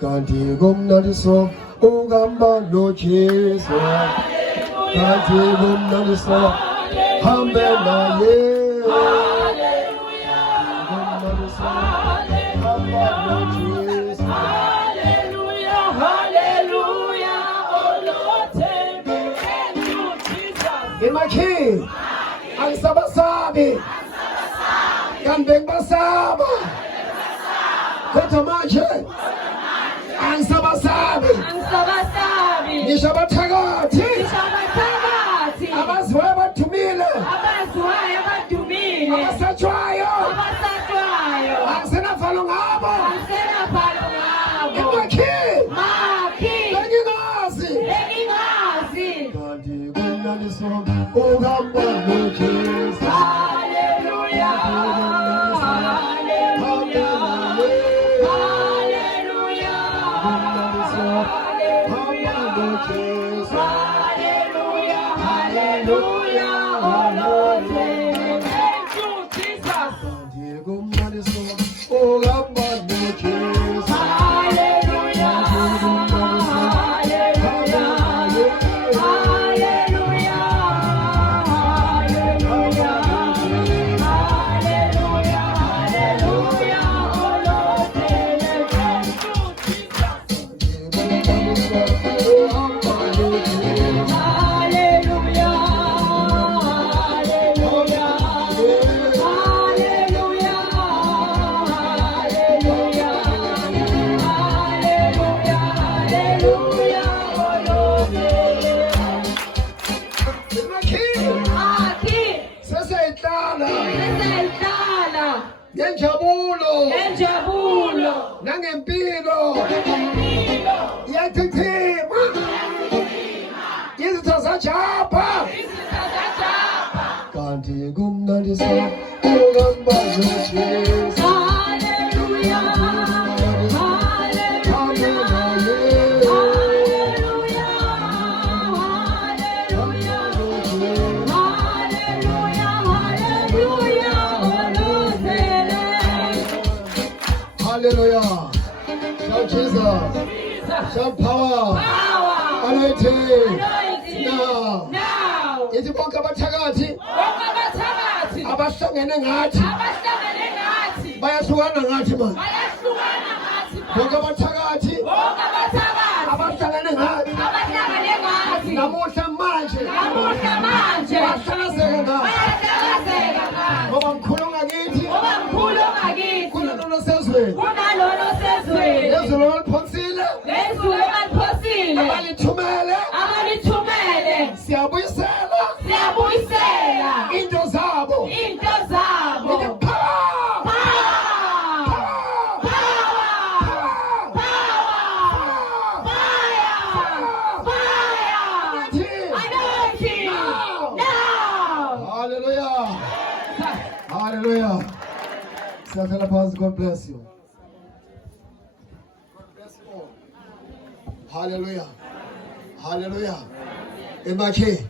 kanti kumnandisa uhamba noJesu kanti kumnandisa hambe naye kumnandisa hamba noJesu Hallelujah, hallelujah, oh Lord, thank you, Jesus. Imakhi angisabasabi kanti ngibasaba kodwa manje angisabasabi ngisho abathakathi abaziwayo abadumile abasatshwayo angisenavalo ngabo Imakhi bengingazi kanti kumnandisa uhamba noJesu Hallelujah, hallelujah, hallelujah, hallelujah, hallelujah, oh Lord, thank you, Jesus. Hallelujah, ngenjabulo nangempilo iyachithima izitha zajapha kanti kumnandisa uhamba noJesu Hallelujah. Shout Jesus. Shout power. Anointing. Now. Ithi bonke abathakathi abahlangene ngathi bayahlukana ngathi man. Bonke abathakathi abahlangene ngathi namuhla manje bayahlakazeka ngathi ngoba mkhulu ngakithi kunalona sezweni lezulu oliphonsile abalithumele siyabuyisela into zabo Hallelujah. Siyahlala phansi. God bless you. God bless you all. Hallelujah. Hallelujah. Imakhi.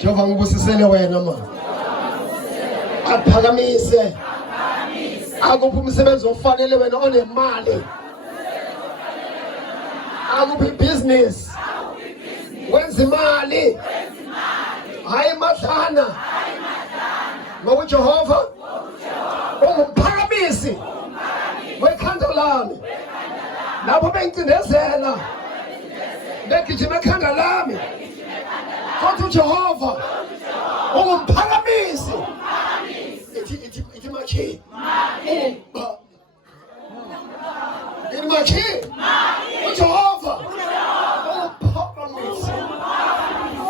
Jehova ngibusisele wena ma. Aphakamise. Akuphi umsebenzi ofanele wena onemali. Akuphi business. Wenza imali. Hayi madlana. Ngoba Jehova ungumphakamizi wekhanda lami lapho bengicindezela begijima ekhanda lami kodwa uJehova ungumphakamizi ithi makhi uJehova ungumphakamizi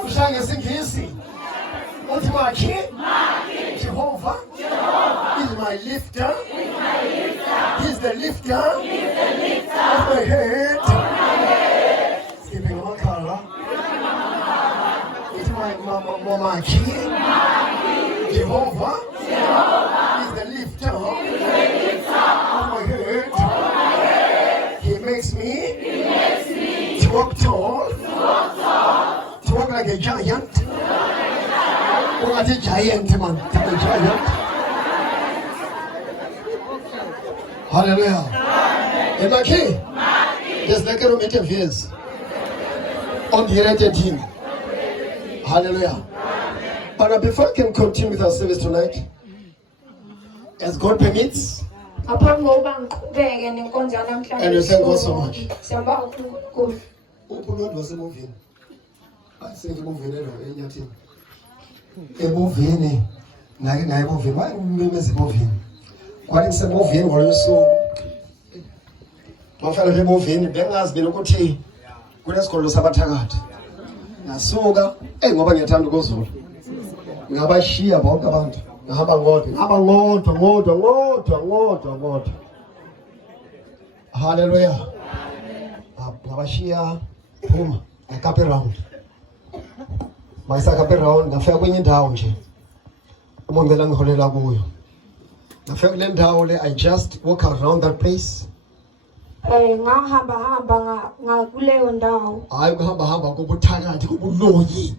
usha ngesingisi uthi makhi Jehovah is my lifter. He's the lifter of my head. Skipping my color. It's my key. Jehovah is the lifter of my head. He makes me to walk tall, to walk like a giant. What a giant, man. A giant. Hallelujah. Imakhi. Dis lekker om te wees. On the Here 13. Hallelujah. But before I can continue with our service tonight, as God permits, and we thank God so much. Ukhulunywa wasemovini. Ayisenze emovini enyathini. Emovini naye emovini, waye umemeza emovini. Kwathi kusemovini ngolosuku. Bafana emovini bengazi mina ukuthi kunesikolo sabathakathi. Ngasuka ngoba ngiyathanda ukozulu. Ngabashiya bonke abantu. Ngihamba ngodwa. Hallelujah. Ngabashiya phuma ngakape round. Mayisakape round ngafika kwenye indawo nje. Umongela ngiholela kuyo. Ngafika kule ndawo le, I just walk around that place. Ngahamba ngakuleyo ndawo. Hayi ukuhamba kobuthakathi kobuloyi.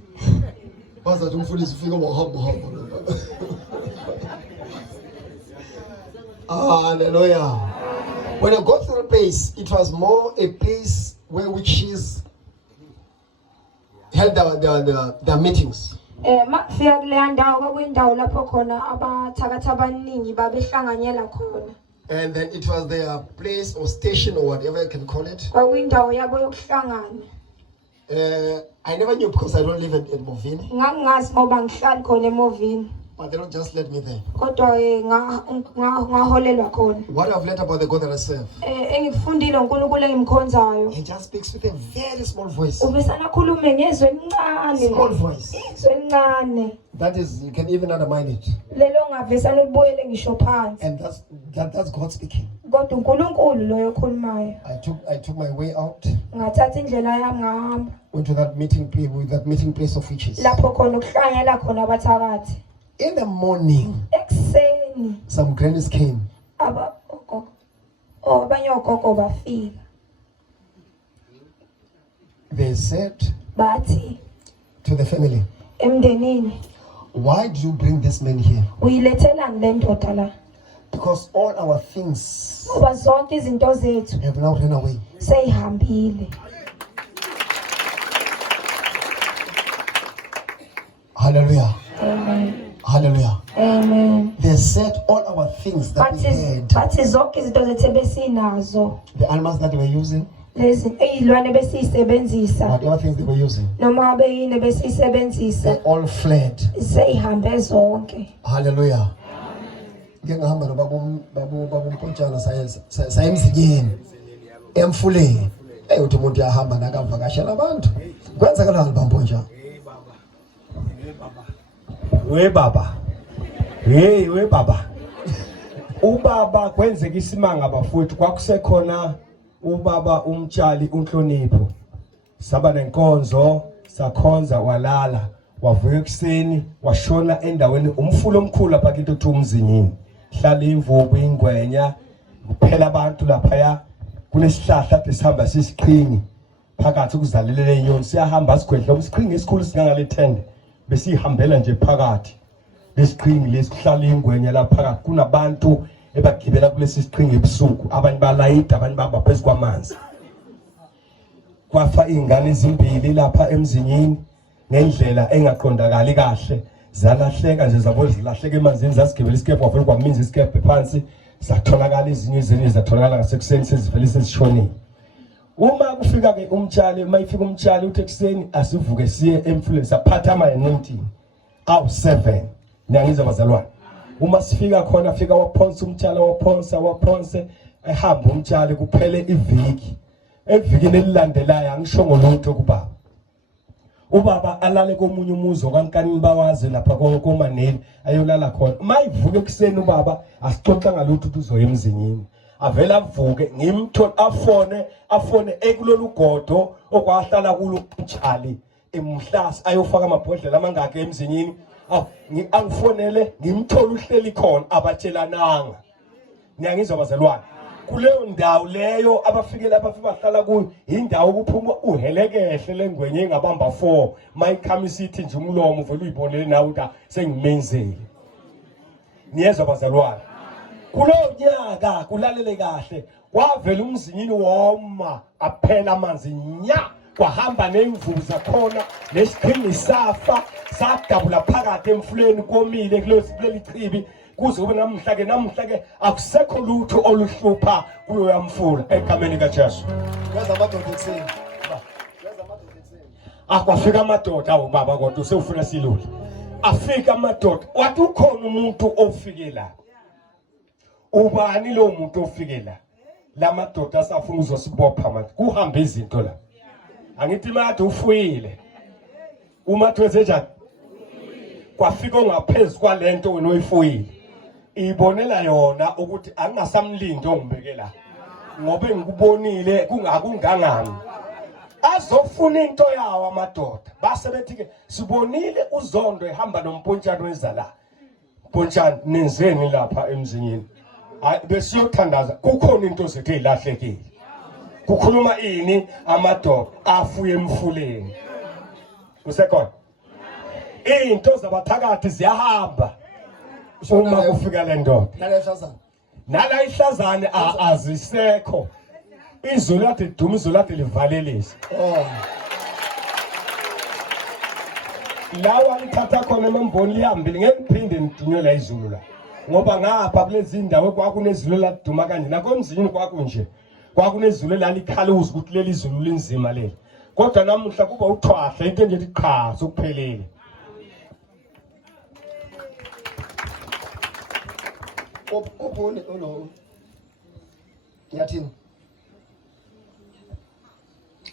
Bazathi umfundisi ufika wahamba. Hallelujah. When I got to the place, it was more a place where witches held their meetings. Makufika kuleyo ndawo kwakuyindawo lapho khona abathakathi abaningi babehlanganyela khona. And then it was their place or station or whatever you can call it. Kwakuyindawo yabo yokuhlangana. I never knew because I don't live in Movini. Ngangazi ngoba ngihlali khona eMovini. But they don't just let me there. Kodwa ngaholelwa khona. What I've learned about the God that I serve, engifundile uNkulunkulu engimkhonzayo. He just speaks with a very small voice. Ubesana khulume ngezwi elincane. Small voice. Izwi elincane. That is, you can even undermine it. Lelo ngavesana ubuyele ngisho phansi. And that's God speaking. Kodwa uNkulunkulu loyo okhulumayo. I took my way out. Ngathatha indlela yami ngahamba. Went to that meeting place of witches. Lapho khona ukuhlanganyela khona abathakathi. In the morning, Ekseni some grannies came. Abanye ogogo bafika. They said Bathi to the family, emndenini, why do you bring this man here? Uyilethelani le ndoda la? Because all our things Ngoba zonke izinto zethu have now run away. seyihambile. Hallelujah. Amen. Hallelujah. Amen. They said all our things that we had, Bathi zonke izinto zethu besinazo. the animals that they were using, Lezi izilwane besisebenzisa. whatever things they were using, Noma beyini besisebenzisa. they all fled. Seyihambe zonke. Hallelujah. Ngihamba babumpontshana sayemzikeni emfuleni. Uthi umuntu uyahamba nakavakashela abantu. Kwenzakalani bampontshana? We baba. Hey we baba. Ubaba kwenzeka isimanga bafowethu kwakusekhona ubaba umtshali uNhlonipho. Saba nenkonzo, sakhonza walala, wavuka ekseni, washona endaweni umfulo omkhulu lapha kinto uMzinyini. Hlala imvubu ingwenya, kuphela abantu lapha kunesihlahla esihamba sisiqhingi. Phakathi ukuzalelela inyoni siyahamba sigwedla umsiqhingi esikhulu singangale thende. Besihambela nje phakathi lesiqhingi lesihlala ingwenya lapha phakathi kunabantu ebagibela kulesi siqhingi ebusuku, abanye balayida, abanye baba phezu kwamanzi. Kwafa ingane ezimbili lapha emzinyini ngendlela engaqondakali kahle, zalahleka nje zabo zilahleka emanzini, zasigibela isikephe wavela kwaminza isikephe phansi, zatholakala ezinye zatholakala ngasekuseni sezivele sezishonile. Uma kufika ke umtshali, mayifika umtshali uthi ekseni asivuke siye emfuleni saphatha ama-19 awu7 niyangizwa bazalwane. Uma sifika khona fika waphonsa umtshali, waphonse ehamba umtshali kuphele iviki. Evikini elilandelayo angisho ngolutho kubaba. Ubaba alale komunye umuzi okaNkanini bawazi lapha koManeli ayolala khona. Mayivuke ekseni ubaba asixoxa ngalutho ukuthi uzoya emzinyini. Avela avuke ngimthola afone ekulolu godo okwahlala kulo umtshali emhlasi ayofaka amabhodlela amangaka emzinyini. Angifonele ngimthola uhleli khona abatshelananga. Niyangizwa bazalwane. Kuleyo ndawo leyo abafike lapha bahlala kuyo indawo kuphuma uhelekehle lengwenye engabamba 4 mayikhama isithi nje umlomo uvela uyibonele nawe ukuthi sengimenzele. Niyezwa bazalwane. kulo nyaka kulalele kahle wavela umzinyini woma aphela amanzi nya kwahamba nemvubu zakhona nesiqhingi safa sadabula phakathi emfuleni komile kuleli chibi kuze ube namhla ke akusekho lutho oluhlupha kuyo yamfula egameni kaJesu. Where's amadoda ekuseni? Akwafika amadoda awubaba kodwa usefuna silule. Afika amadoda wathi ukhona umuntu ofike la. Ubani lo muntu ofike la? Lamadoda asafuna uzosibopha manje. Kuhamba izinto la. Angithi manje ufuyile. Uma twenze njani? Kwafika ongaphezulu kwalento wena oyifuyile. Ibonela yona ukuthi angingasamlindi ongibekela. Ngoba ngikubonile kungakungangani. Azofuna into yawo amadoda base bethi ke sibonile uZondo ehamba nompontshana wezala mpontshana nenzeni lapha emzinyini besiyothandaza kukhona into zethu ezilahlekile kukhuluma ini amadoda afuye emfuleni usekhona into zabathakathi ziyahamba uma kufika le ndoda nala ihlazane azisekho izulu lathi duma izulu lathi livalelisa lawa lithatha khona emamboni lihambile ngiphinde nidinyela izulu la ngoba ngapha kulezi indawo kwakunezulu laduma kanje nakomzini kwakunje kwakunezulu lalikhaluza ukuthi leli izulu linzima leli kodwa namuhla kuba uthwahla into nje liqha sokuphelele opone lo yathini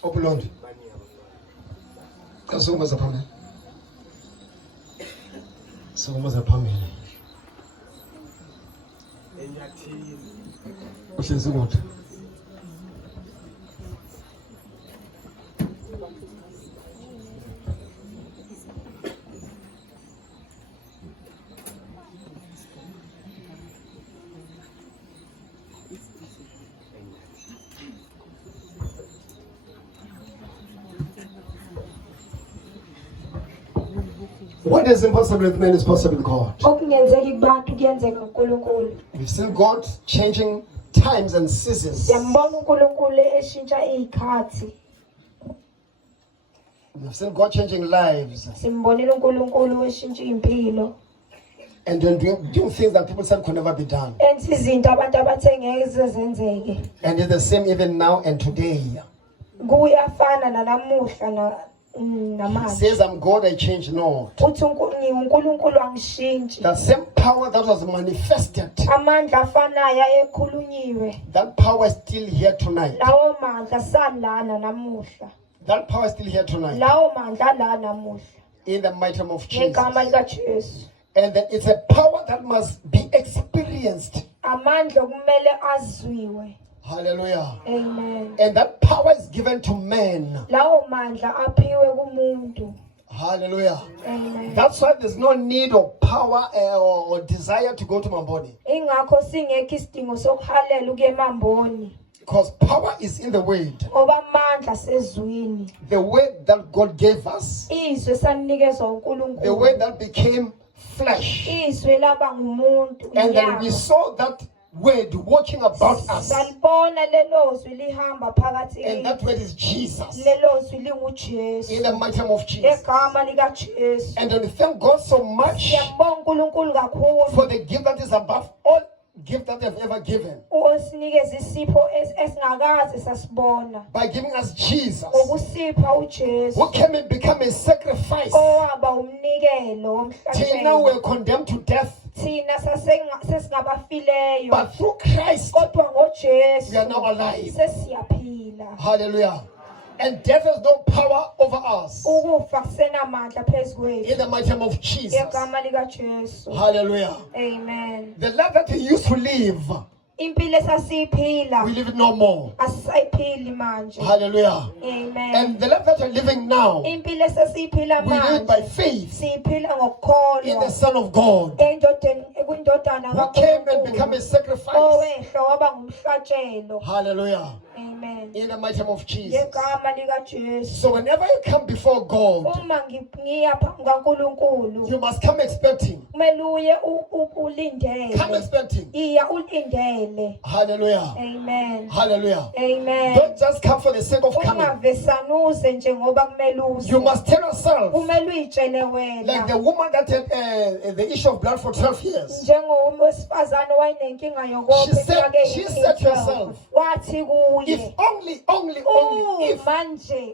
Opulondo. Kasumuza phambili. Sumuza phambili. Enyathini. Uhlezi kude. What is impossible with man is possible with God. Okungenzeki kubantu kuyenzeka kuNkulunkulu. We've seen God changing times and seasons. Siyambona uNkulunkulu eshintsha izikhathi. We've seen God changing lives. Simbonile uNkulunkulu eshintsha impilo. And then doing things that people said could never be done. Enza izinto abantu abathe ngeke zenzeke. And it's the same even now and today. Kuyafana nalamuhla na He says, I'm God, I change not. Uthi uNkulunkulu angishintshi. The same power that was manifested, Amandla afanayo ekhulunyiwe. that power is still here tonight. Lawo mandla salana namuhla. That power is still here tonight. Lawo mandla la namuhla. In the mighty name of Jesus. Ngegama likaJesu. And that it's a power that must be experienced. Amandla kumele azwiwe. Hallelujah. Amen. And that power is given to men. Lawo mandla aphiwe kumuntu. Hallelujah. Amen. That's why there's no need of power or desire to go to Mamboni. Ingakho singekho isidingo sokuhalela ukuya eMamboni. Because power is in the word. Ngoba amandla sezwini. The word that God gave us. Izwe sanikezwa uNkulunkulu. The word that became flesh. Izwe laba ngumuntu. And then we saw that word walking about us. Salibona lelo zwi lihamba phakathi. And that word is Jesus. Lelo zwi linguJesu. In the mighty name of Jesus. Egama likaJesu. And then we thank God so much Siyambonga uNkulunkulu kakhulu. for the gift that is above all gift that they've ever given. Usinikeza isipho esingakaze sasibona. By giving us Jesus, Ukusipha uJesu. who came and became a sacrifice. Owaba umnikelo Till now we're condemned to death. Thina sesingabafileyo. But through Christ, Kodwa ngoJesu we are now alive. sesiyaphila. Hallelujah. And death has no power over us. Ukufa kusenamandla phezu In the mighty name of Jesus. Egama likaJesu. Hallelujah. Amen. The life that we used to live, Impilo esasiyiphila we live it no more. asisayiphili manje. Hallelujah. Amen. And the life that we're living now, Impilo esasiyiphila we live manje by faith siyiphila in the ngokukholwa Son of God, kwindodana who came and became a kaNkulunkulu sacrifice. owehla waba ngumhlatshelo. Hallelujah. Amen. In the mighty name of Jesus. ngegama likaJesu. So whenever you come before God, Uma ngiya phambi kaNkulunkulu you must come expecting. kumele uye Come ulindele. expecting. Iya ulindele. Hallelujah. Amen. Hallelujah. Amen. Don't just come for the sake of coming. Ungavesanuze nje ngoba kumele uze. You must tell yourself, Kumele uyitshele like the wena. woman that had the issue of blood for 12 years. Njengowesifazane wayenenkinga She said to herself, wathi if kuye only, if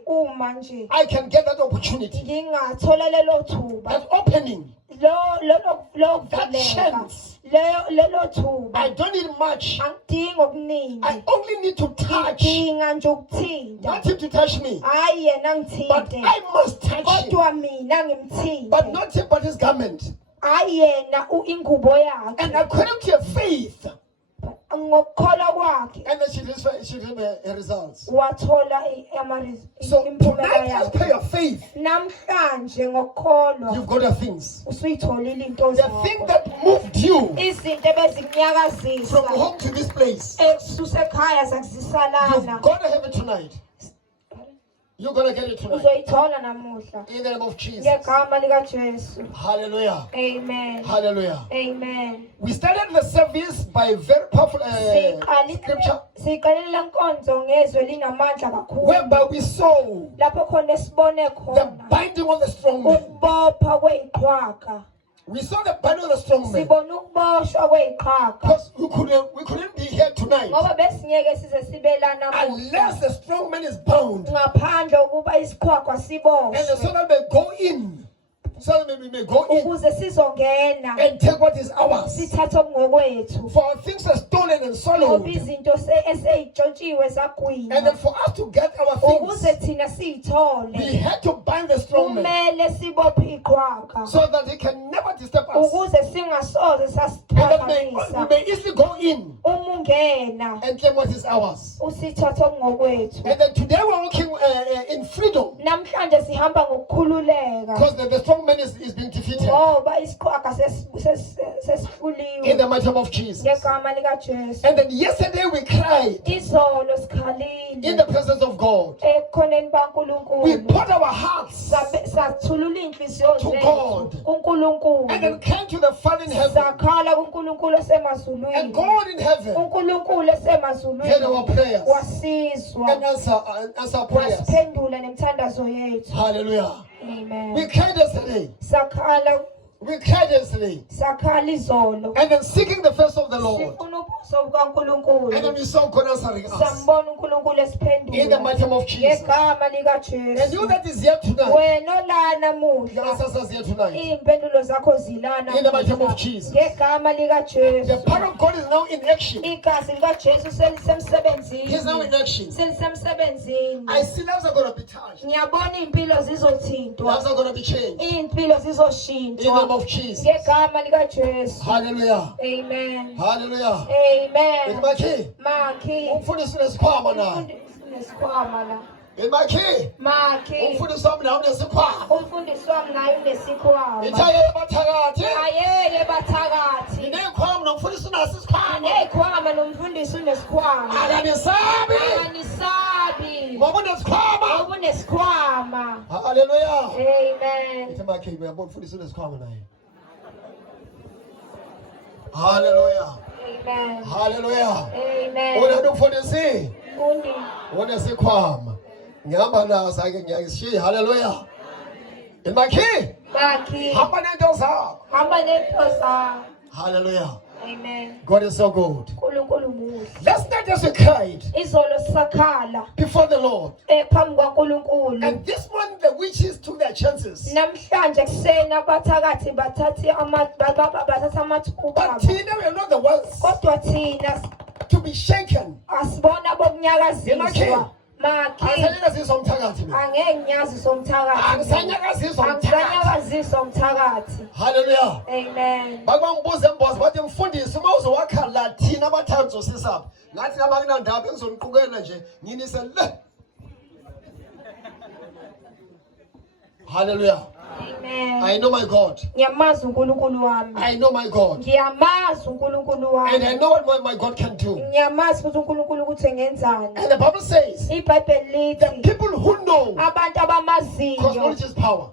uma nje I can get that opportunity, ngingathola lelo thuba that opening, lo that vuleka chance. lelo thuba I don't need much. angidingi okuningi I only need to touch. ngidinga nje ukuthinta Not him to touch me, hayi yena but ngithinte I must touch him. kodwa mina ngimthinte But not him, but his garment. hayi yena ingubo And yakhe according to your faith, ngokukholwa kwakhe and then she did her results. wathola So impumela tonight, as per yakhe your faith, namhlanje ngokukholwa you've got your things. usuyitholile into The thing zakho that moved you izinto from ebezikunyakazisa home to this place, esusa ekhaya you've zakuzisalana got to have it tonight. You're going to get it tonight. uzoyithola namuhla In the name of Jesus. ngegama likaJesu. Hallelujah. Amen. Hallelujah. Amen. We started the service by a very powerful scripture siqalela nkonzo ngezwe linamandla kakhulu whereby we saw lapho khona sibone the khona binding of the strong man. ukubopha kweyiqhwaga. We saw the binding of the strong man. Sibone ukuboshwa kweyiqhaga Because we couldn't be here tonight ngoba besingeke size sibelana unless the strong man is bound. ngaphandle ukuba isiqhwaga And siboshwe so that we go in. So that we may go in ukuze sizongena and take what is ours. sithathe okungokwethu For our things are stolen and swallowed. ngoba izinto eseyitshontshiwe And zagwinywa then for us to get our things, ukuze thina we siyithole had to bind the strong man kumele sibophe iqhwaga so that he can never disturb us. ukuze singasoze And that we sasiphakamisa may easily go in uma ungena and claim what is ours. usithathe okungokwethu. And then today we're walking in freedom Namhlanje sihamba ngokukhululeka because the strong man is being defeated. ngoba isiqhwaga In sesifuliwe the mighty name of Jesus. ngegama likaJesu. And then yesterday we cried Izolo in sikhalile the presence of God. ekhoneni We baNkulunkulu poured our hearts sathulula inhliziyo To zethu God. and kuNkulunkulu then came to the Father in heaven. sakhala kuNkulunkulu And esemazulwini God in heaven uNkulunkulu heard esemazulwini our prayers wasizwa and answer prayers. wasiphendula nemithandazo yethu. Hallelujah. Amen. We cried yesterday. Sakhala We cried yesterday. izolo And then seeking the face of the Lord. sifuna ubuso And then bukaNkulunkulu we saw God answering us. sambona uNkulunkulu In the mighty esiphendula name of Jesus. ngegama And you likaJesu. that is here tonight, Wena olana the namuhla answers are here tonight. iy'mpendulo zakho zilana In the mighty name namuhla. of Jesus. ngegama The likaJesu. power of God is now in action. Igazi likaJesu He's now in selisemsebenzini action. selisemsebenzini. I see lives are going to be touched. Ngiyabona iy'mpilo zizothintwa Lives are going to be changed. iy'mpilo In the name zizoshintshwa of Jesus. ngegama likaJesu. Hallelujah. Amen. Hallelujah. Amen. Makhi, Makhi. umfundisi unesikhwama naye. Unesikhwama la. Makhi, Makhi. umfundisi wami naye unesikhwama. Umfundisi wami naye unesikhwama. Ithayele bathakathi. Ayeye bathakathi. Nginekhwama nomfundisi unaso isikhwama. Neyikhwama nomfundisi unesikhwama. Akanisabi. Akanisabi. Ngoba unesikhwama. Ngoba unesikhwama. Hallelujah. Amen. Ithi Makhi, uyabona umfundisi unesikhwama naye. Hallelujah. Amen. Hallelujah. Amen. Wena umfundisi Fundi. unesikhwama. Ngihamba naso ake ngiyakishiya. Hallelujah. Makhi, Makhi. hamba nento zakho. Hamba nento zakho. Hallelujah. Amen. God is so good. uNkulunkulu muhle. Last night as we cried Izolo sisakhala before the Lord. phambi kwaNkulunkulu. And this morning the witches took their chances. Namhlanje kuseni abathakathi bathatha amathuba But abo. Tina, we are not the ones Kodwa thina to be shaken. asibona bokunyakaziswa. Makhi. Angisanyakaziswa umthakathi mina. Angeke ngiyaziswa umthakathi. Angisanyakaziswa umthakathi. Angisanyakaziswa umthakathi. Hallelujah. Amen. Babangibuza embozi bathi mfundisi uma uzowakha la thina abathathu uzosisapha. Ngathi nama kunandaba engizoniqukela nje nginise le. Hallelujah. Amen. Amen. I know my God. Ngiyamazi uNkulunkulu wami. I know my God. Ngiyamazi uNkulunkulu And wami. I know what my God can do. Ngiyamazi ukuthi uNkulunkulu ukuthi engenzani. And the Bible says, iBhayibheli lithi people who know, abantu because abamaziyo knowledge is power.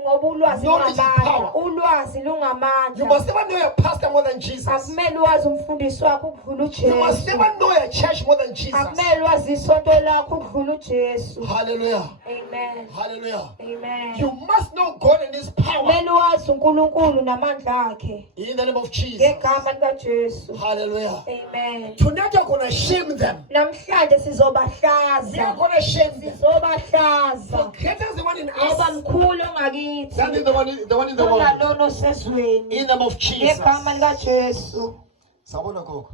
ngoba ulwazi Knowledge is lungamandla. power. Ulwazi You lungamandla. must never know your pastor more than Jesus. Akumele wazi umfundisi wakho ukudlula You must uJesu. never know your church more than Jesus. Akumele wazi isonto lakho ukudlula uJesu. Hallelujah. Amen. Hallelujah. Amen. You must know God and His power. Kumele wazi uNkulunkulu namandla akhe. In the name of Jesus. Ngegama likaJesu. Hallelujah. Amen. Tonight you're going to shame them. Namhlanje They are sizobahlaza. going to shame them. Sizobahlaza. Greater is the one in Ngoba us mkhulu than ongakithi. the one in the world. Kunalono sezweni. In the name of Jesus. Ngegama likaJesu. Sabona gogo.